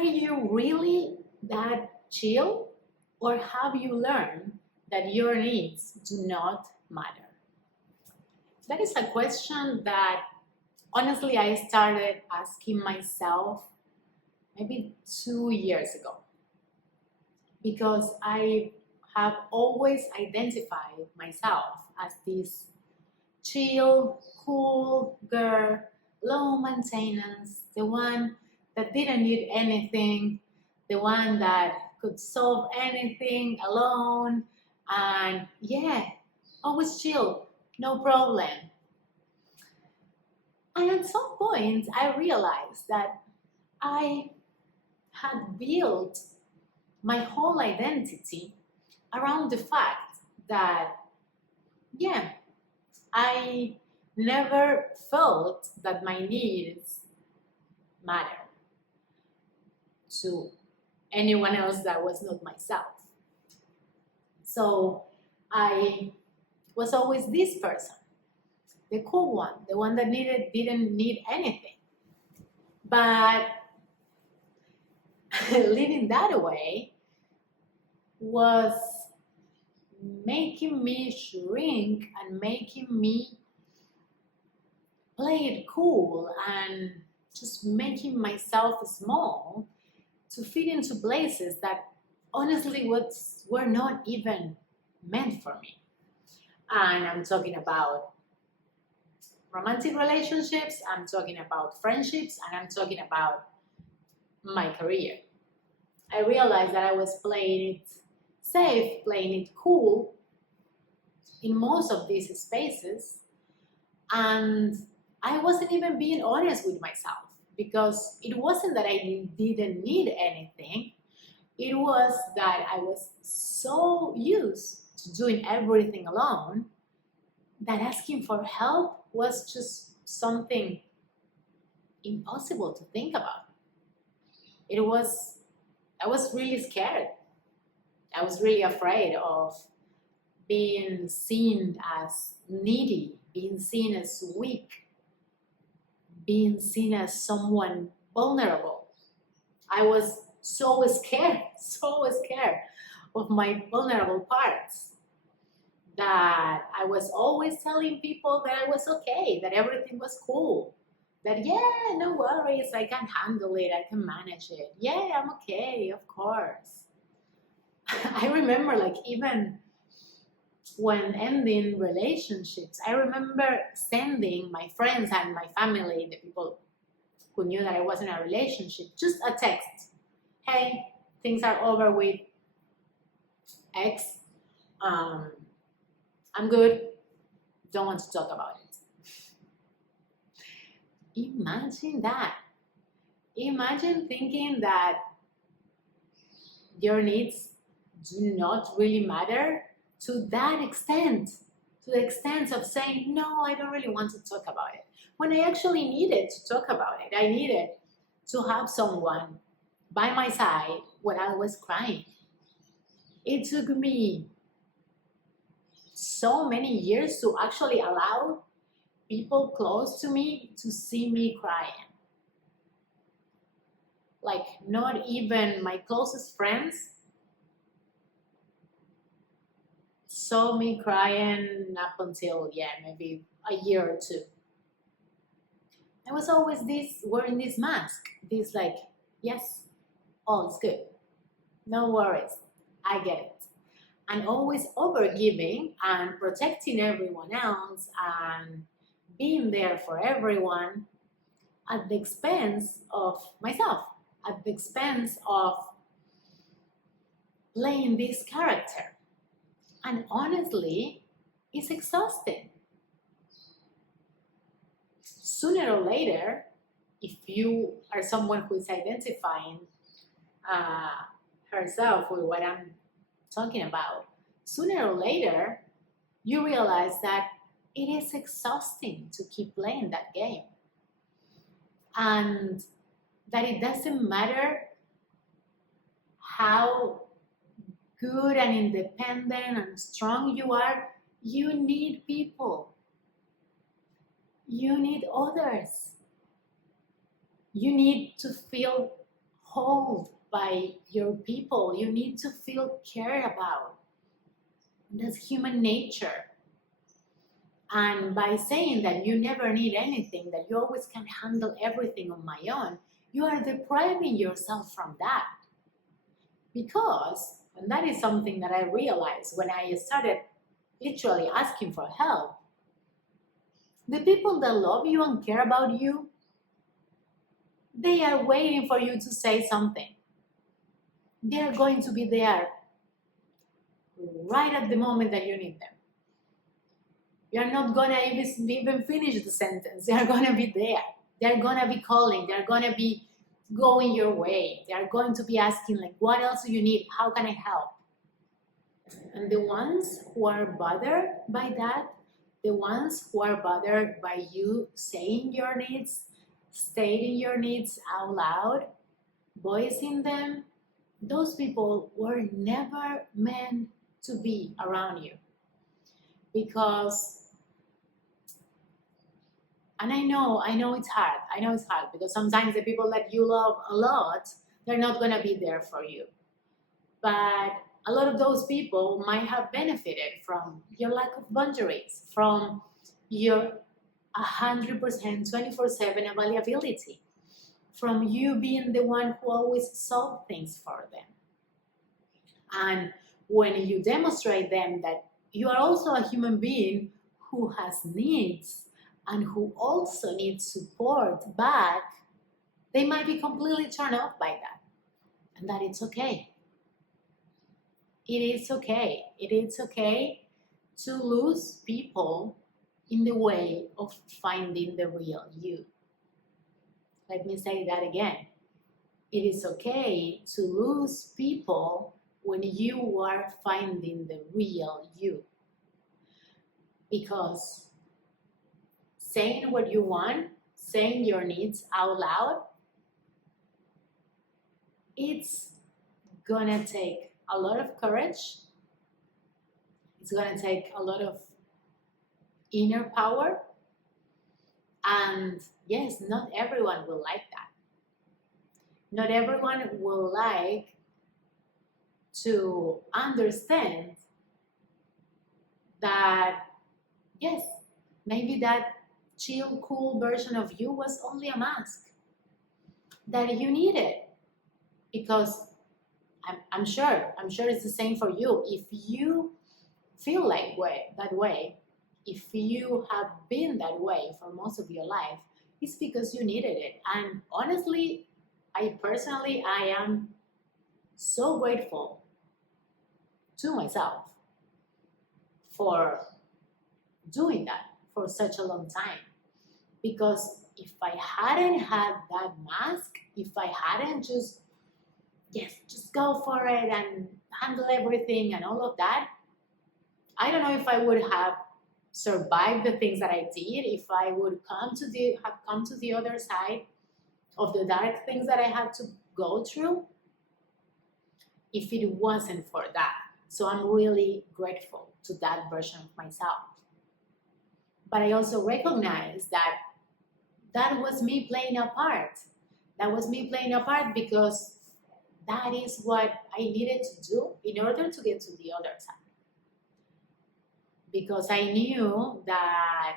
Are you really that chill, or have you learned that your needs do not matter? That is a question that honestly I started asking myself maybe 2 years ago, because I have always identified myself as this chill, cool girl, low maintenance, the one that didn't need anything, the one that could solve anything alone, and yeah, always chill, no problem. And at some point, I realized that I had built my whole identity around the fact that, yeah, I never felt that my needs matter to anyone else that was not myself. So I was always this person, the cool one, the one that didn't need anything. But living that way was making me shrink and making me play it cool and just making myself small to fit into places that honestly were not even meant for me. And I'm talking about romantic relationships, I'm talking about friendships, and I'm talking about my career. I realized that I was playing it safe, playing it cool in most of these spaces, and I wasn't even being honest with myself, because it wasn't that I didn't need anything, it was that I was so used to doing everything alone that asking for help was just something impossible to think about. I was really scared. I was really afraid of being seen as needy, being seen as weak, being seen as someone vulnerable. I was so scared, so scared of my vulnerable parts, that I was always telling people that I was okay, that everything was cool, that yeah, no worries, I can handle it, I can manage it. Yeah, I'm okay, of course. I remember, like, even when ending relationships, I remember sending my friends and my family, the people who knew that I was in a relationship, just a text. Hey, things are over with X. I'm good. Don't want to talk about it. Imagine that. Imagine thinking that your needs do not really matter to that extent, to the extent of saying, no, I don't really want to talk about it. When I actually needed to talk about it, I needed to have someone by my side when I was crying. It took me so many years to actually allow people close to me to see me crying. Like, not even my closest friends saw me crying up until, yeah, maybe a year or two. I was always wearing this mask, this like, yes, all is good, no worries, I get it. And always overgiving and protecting everyone else and being there for everyone at the expense of myself, at the expense of playing this character. And honestly, it's exhausting. Sooner or later, if you are someone who is identifying herself with what I'm talking about, sooner or later, you realize that it is exhausting to keep playing that game. And that it doesn't matter how good and independent and strong you are, you need people. You need others. You need to feel held by your people. You need to feel cared about. That's human nature. And by saying that you never need anything, that you always can handle everything on my own, you are depriving yourself from that. Because, and that is something that I realized when I started literally asking for help, the people that love you and care about you, they are waiting for you to say something. They are going to be there right at the moment that you need them. You're not gonna even finish the sentence. They're gonna be there. They're gonna be calling. They're gonna be going your way. They're going to be asking, like, what else do you need? How can I help? And the ones who are bothered by that, the ones who are bothered by you saying your needs, stating your needs out loud, voicing them, those people were never meant to be around you. Because, and I know it's hard. I know it's hard because sometimes the people that you love a lot, they're not going to be there for you. But a lot of those people might have benefited from your lack of boundaries, from your 100% 24/7 availability, from you being the one who always solves things for them. And when you demonstrate them that you are also a human being who has needs and who also needs support back, they might be completely turned off by that. And that it's okay. It is okay. It is okay to lose people in the way of finding the real you. Let me say that again. It is okay to lose people when you are finding the real you. Because saying what you want, saying your needs out loud, it's gonna take a lot of courage. It's gonna take a lot of inner power. And yes, not everyone will like that. Not everyone will like to understand that, yes, maybe that chill, cool version of you was only a mask that you needed. Because I'm sure it's the same for you. If you feel that way, if you have been that way for most of your life, it's because you needed it. And honestly, I am so grateful to myself for doing that for such a long time. Because if I hadn't had that mask, if I hadn't just go for it and handle everything and all of that, I don't know if I would have survived the things that I did, if I would have come to the other side of the dark things that I had to go through, if it wasn't for that. So I'm really grateful to that version of myself. But I also recognize that was me playing a part. That was me playing a part because that is what I needed to do in order to get to the other side. Because I knew that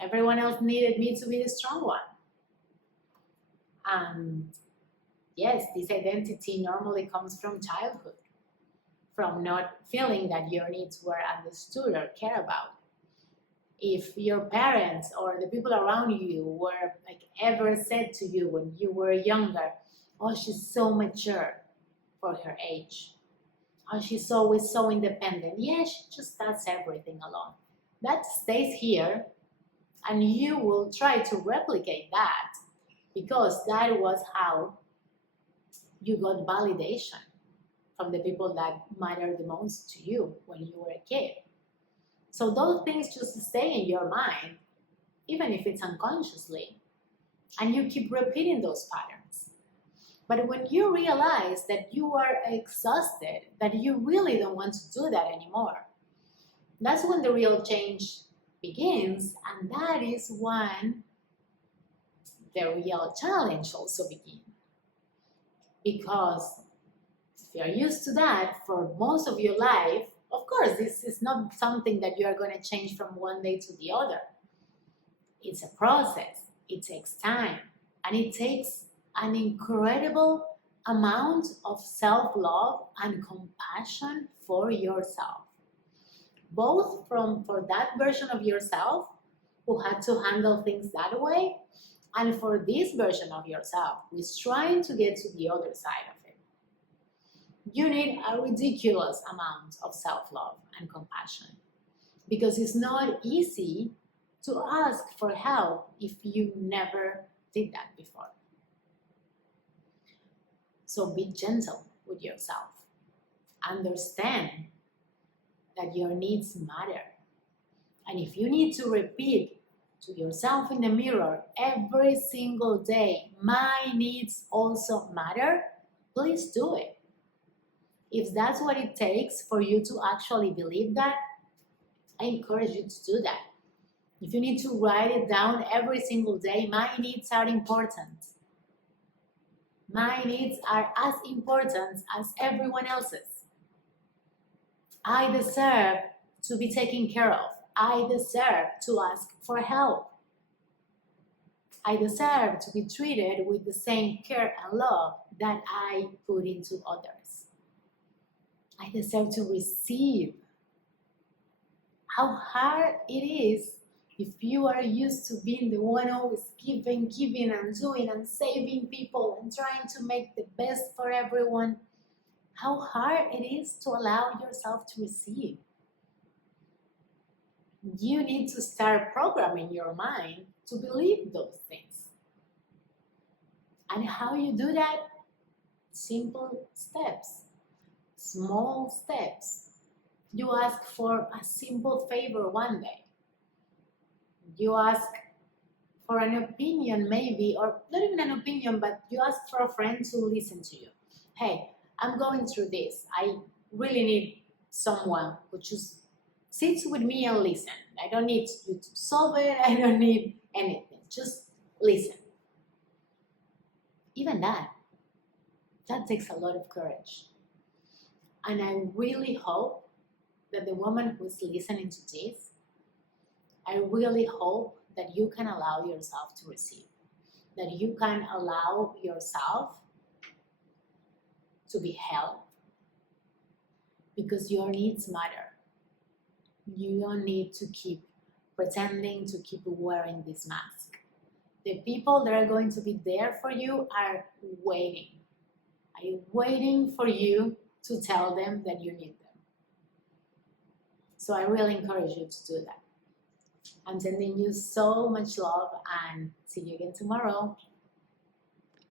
everyone else needed me to be the strong one. And yes, this identity normally comes from childhood, from not feeling that your needs were understood or cared about. If your parents or the people around you were ever said to you when you were younger, oh, she's so mature for her age. Oh, she's always so independent. Yeah, she just does everything alone. That stays here, and you will try to replicate that because that was how you got validation from the people that matter the most to you when you were a kid. So those things just stay in your mind, even if it's unconsciously, and you keep repeating those patterns. But when you realize that you are exhausted, that you really don't want to do that anymore, that's when the real change begins, and that is when the real challenge also begins. Because if you're used to that for most of your life, of course, this is not something that you are going to change from one day to the other. It's a process, it takes time, and it takes an incredible amount of self-love and compassion for yourself. Both for that version of yourself who had to handle things that way, and for this version of yourself who is trying to get to the other side of it. You need a ridiculous amount of self-love and compassion, because it's not easy to ask for help if you never did that before. So be gentle with yourself. Understand that your needs matter. And if you need to repeat to yourself in the mirror every single day, my needs also matter, please do it. If that's what it takes for you to actually believe that, I encourage you to do that. If you need to write it down every single day, my needs are important. My needs are as important as everyone else's. I deserve to be taken care of. I deserve to ask for help. I deserve to be treated with the same care and love that I put into others. I deserve to receive. How hard it is if you are used to being the one always giving and doing and saving people and trying to make the best for everyone. How hard it is to allow yourself to receive. You need to start programming your mind to believe those things. And how you do that? Simple steps, small steps. You ask for a simple favor one day. You ask for an opinion maybe, or not even an opinion, but you ask for a friend to listen to you. Hey, I'm going through this. I really need someone who just sits with me and listen. I don't need you to solve it. I don't need anything. Just listen. Even that takes a lot of courage. And I really hope that the woman who is listening to this, I really hope that you can allow yourself to receive, that you can allow yourself to be held, because your needs matter. You don't need to keep pretending to keep wearing this mask. The people that are going to be there for you are waiting for you to tell them that you need them. So I really encourage you to do that. I'm sending you so much love, and see you again tomorrow.